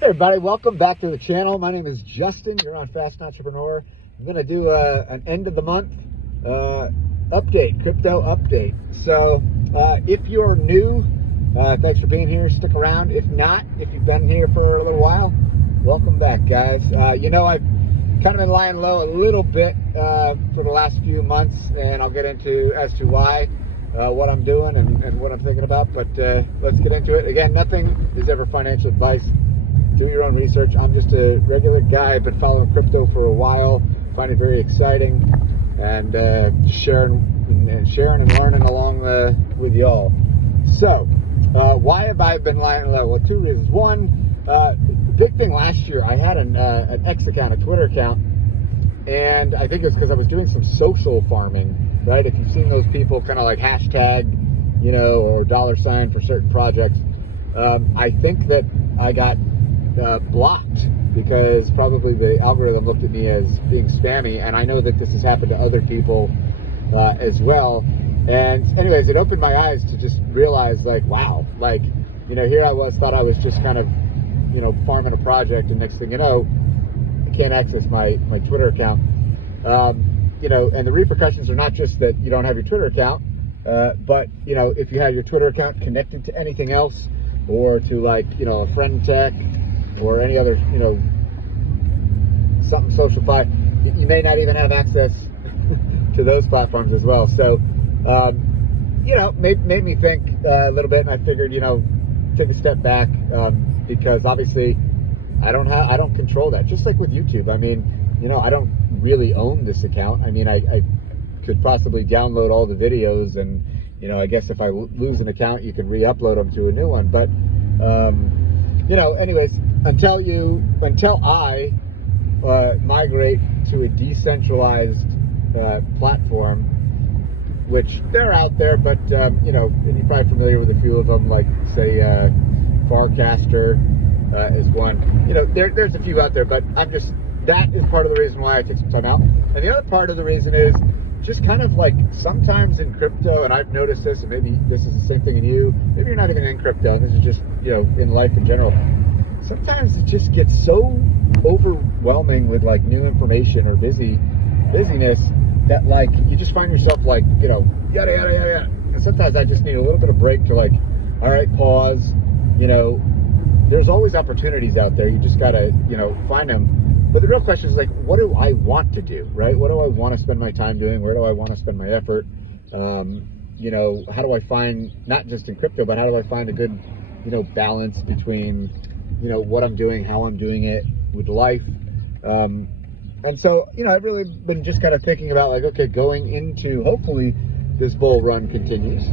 Hey everybody, welcome back to the channel. My name is Justin. You're on Fast Entrepreneur. I'm going to do an end of the month update, crypto update. So if you're new, thanks for being here. Stick around. If not, if you've been here for a little while, welcome back, guys. I've kind of been lying low a little bit for the last few months, and I'll get into as to why, what I'm doing and what I'm thinking about. But let's get into it. Again, nothing is ever financial advice. Do your own research. I'm just a regular guy. I've been following crypto for a while, find it very exciting, and sharing and learning along with y'all. So, why have I been lying low? Well, two reasons. One, big thing last year, I had an X account, a Twitter account, and I think it's because I was doing some social farming, right? If you've seen those people kind of like hashtag, or $ for certain projects, I think that I got blocked because probably the algorithm looked at me as being spammy, and I know that this has happened to other people as well. And anyways, it opened my eyes to just realize, like, wow, like, here I was, thought I was just kind of, farming a project, and next thing you know, I can't access my Twitter account. And the repercussions are not just that you don't have your Twitter account, but, if you have your Twitter account connected to anything else, or to, like, a friend tech, or any other, something socialify, you may not even have access to those platforms as well. So, made me think a little bit, and I figured, take a step back, because obviously I don't control that. Just like with YouTube, I mean, I don't really own this account. I mean, I could possibly download all the videos, and, I guess if I lose an account, you can re-upload them to a new one. But, anyways, until I migrate to a decentralized platform, which they're out there, but and you're probably familiar with a few of them, like say Farcaster is one. There's a few out there, but that is part of the reason why I took some time out. And the other part of the reason is just kind of like sometimes in crypto, and I've noticed this, and maybe this is the same thing in you. Maybe you're not even in crypto. This is just in life in general. Sometimes it just gets so overwhelming with like new information or busyness that like you just find yourself like yada yada yada yada. And sometimes I just need a little bit of break to like, all right, pause. There's always opportunities out there. You just gotta find them. But the real question is like, what do I want to do, right? What do I want to spend my time doing? Where do I want to spend my effort? How do I find, not just in crypto, but how do I find a good balance between what I'm doing, how I'm doing it with life. And so, I've really been just kind of thinking about like, okay, going into, hopefully this bull run continues.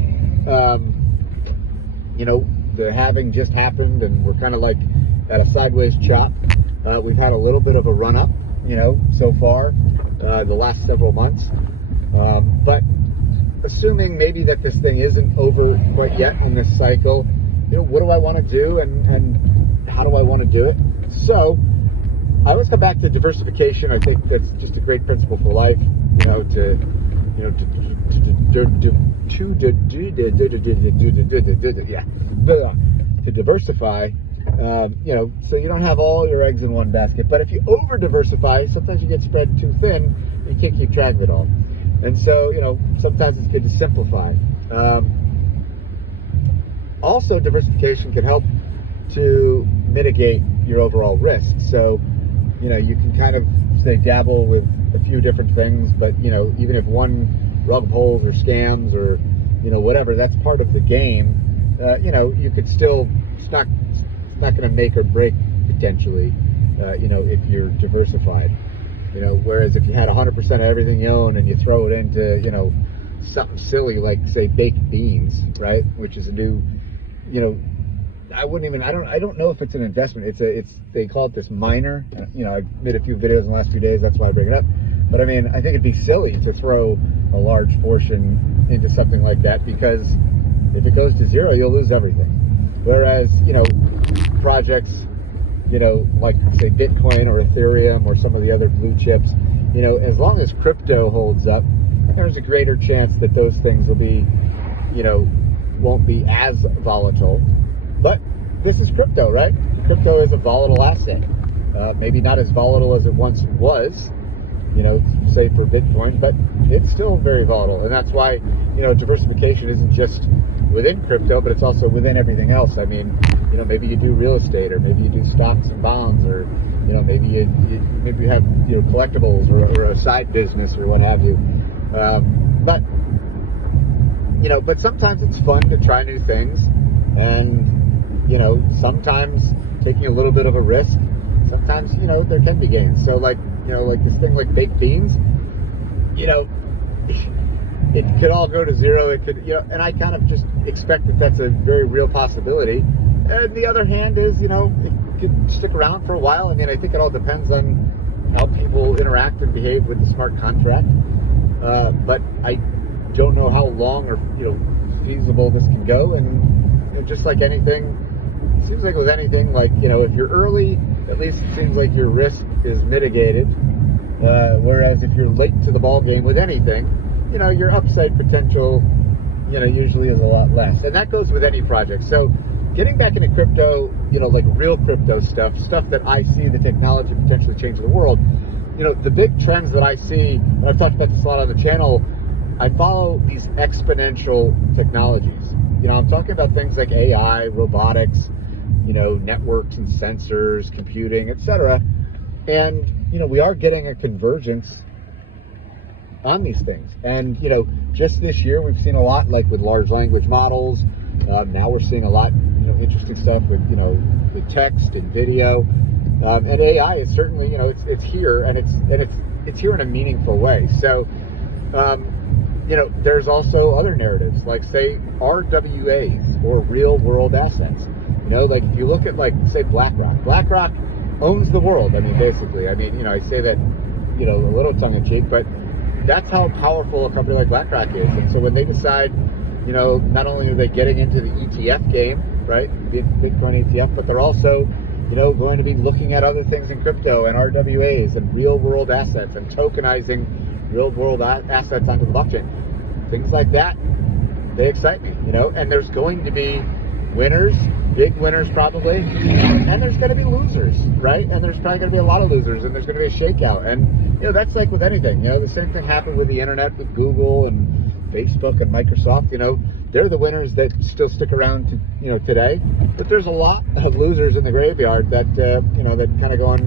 The halving just happened, and we're kind of like at a sideways chop. We've had a little bit of a run up, so far, the last several months. But assuming maybe that this thing isn't over quite yet on this cycle, what do I want to do, and how do I want to do it? So I always come back to diversification. I think that's just a great principle for life, to diversify, so you don't have all your eggs in one basket. But if you over diversify, sometimes you get spread too thin, and you can't keep track of it all. And so, sometimes it's good to simplify. Also, diversification can help to mitigate your overall risk. So, you can kind of say dabble with a few different things, but even if one rug pulls or scams or whatever, that's part of the game. You could still, it's not going to make or break potentially, if you're diversified. Whereas if you had 100% of everything you own and you throw it into something silly like say baked beans, right, which is a new, I don't know if it's an investment. They call it this miner. I've made a few videos in the last few days. That's why I bring it up. But I mean, I think it'd be silly to throw a large portion into something like that, because if it goes to zero, you'll lose everything. Whereas, projects, like say Bitcoin or Ethereum or some of the other blue chips, as long as crypto holds up, there's a greater chance that those things will be, won't be as volatile. But this is crypto, right? Crypto is a volatile asset. Maybe not as volatile as it once was, say for Bitcoin, but it's still very volatile. And that's why, diversification isn't just within crypto, but it's also within everything else. I mean, maybe you do real estate, or maybe you do stocks and bonds, or, maybe you have, collectibles or a side business or what have you. But sometimes it's fun to try new things, and, sometimes taking a little bit of a risk, sometimes, there can be gains. So like this thing like baked beans, it could all go to zero. It could, and I kind of just expect that that's a very real possibility. And the other hand is, it could stick around for a while. I mean, I think it all depends on how people interact and behave with the smart contract. But I don't know how long or, feasible this can go. And just like anything, it seems like with anything, like, if you're early, at least it seems like your risk is mitigated. Whereas if you're late to the ball game with anything, your upside potential, usually is a lot less. And that goes with any project. So getting back into crypto, like real crypto stuff that I see the technology potentially changing the world, the big trends that I see, and I've talked about this a lot on the channel, I follow these exponential technologies. I'm talking about things like AI, robotics, networks and sensors, computing, etc. And, we are getting a convergence on these things. And, just this year, we've seen a lot, like with large language models. Now we're seeing a lot, interesting stuff with, with text and video. And AI is certainly, it's here, and it's here in a meaningful way. So, there's also other narratives, like, say, RWAs, or real world assets. Like if you look at, like, say, BlackRock owns the world. I mean, basically, I say that, a little tongue in cheek, but that's how powerful a company like BlackRock is. And so when they decide, not only are they getting into the ETF game, right, Bitcoin ETF, but they're also, going to be looking at other things in crypto and RWAs and real world assets and tokenizing real world assets onto the blockchain. Things like that, they excite me, and there's going to be winners, big winners probably, and there's going to be losers, right? And there's probably going to be a lot of losers, and there's going to be a shakeout. And, that's like with anything. The same thing happened with the internet, with Google and Facebook and Microsoft. They're the winners that still stick around to, today. But there's a lot of losers in the graveyard that, that kind of go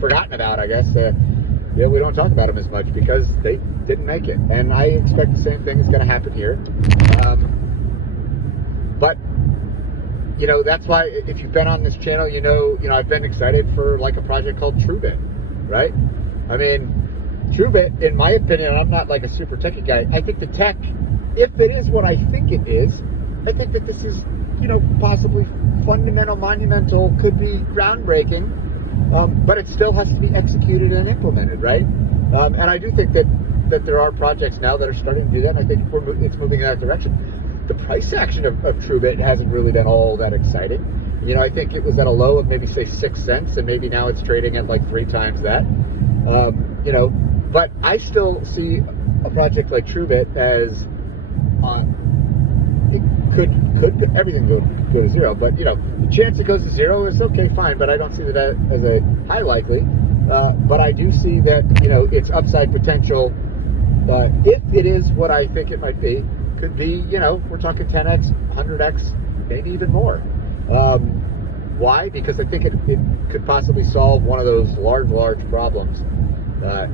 forgotten about, I guess. We don't talk about them as much because they didn't make it. And I expect the same thing is going to happen here. But, that's why if you've been on this channel, I've been excited for like a project called TRUEBIT, right? I mean, TRUEBIT, in my opinion, I'm not like a super techie guy. I think the tech, if it is what I think it is, I think that this is, possibly fundamental, monumental, could be groundbreaking, but it still has to be executed and implemented, right? And I do think that there are projects now that are starting to do that, and I think it's moving in that direction. The price action of TRUEBIT hasn't really been all that exciting. I think it was at a low of maybe, say, 6 cents, and maybe now it's trading at like 3 times that. But I still see a project like TRUEBIT as it could everything go to zero. But the chance it goes to zero is okay, fine. But I don't see that as a high likely. But I do see that its upside potential, if it is what I think it might be, could be, we're talking 10x, 100x, maybe even more. Why? Because I think it could possibly solve one of those large problems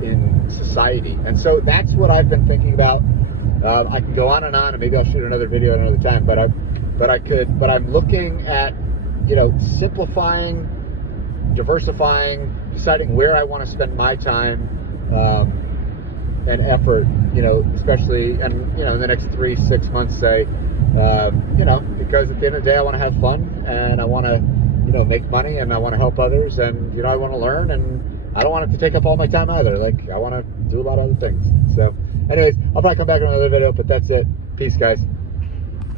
in society. And so that's what I've been thinking about. I can go on, and maybe I'll shoot another video at another time. But I'm looking at, simplifying, diversifying, deciding where I want to spend my time and effort, especially, and, in the next 3-6 months, say, because at the end of the day, I want to have fun, and I want to, make money, and I want to help others, and, I want to learn, and I don't want it to take up all my time either. Like, I want to do a lot of other things. So, anyways, I'll probably come back in another video, but that's it. Peace, guys.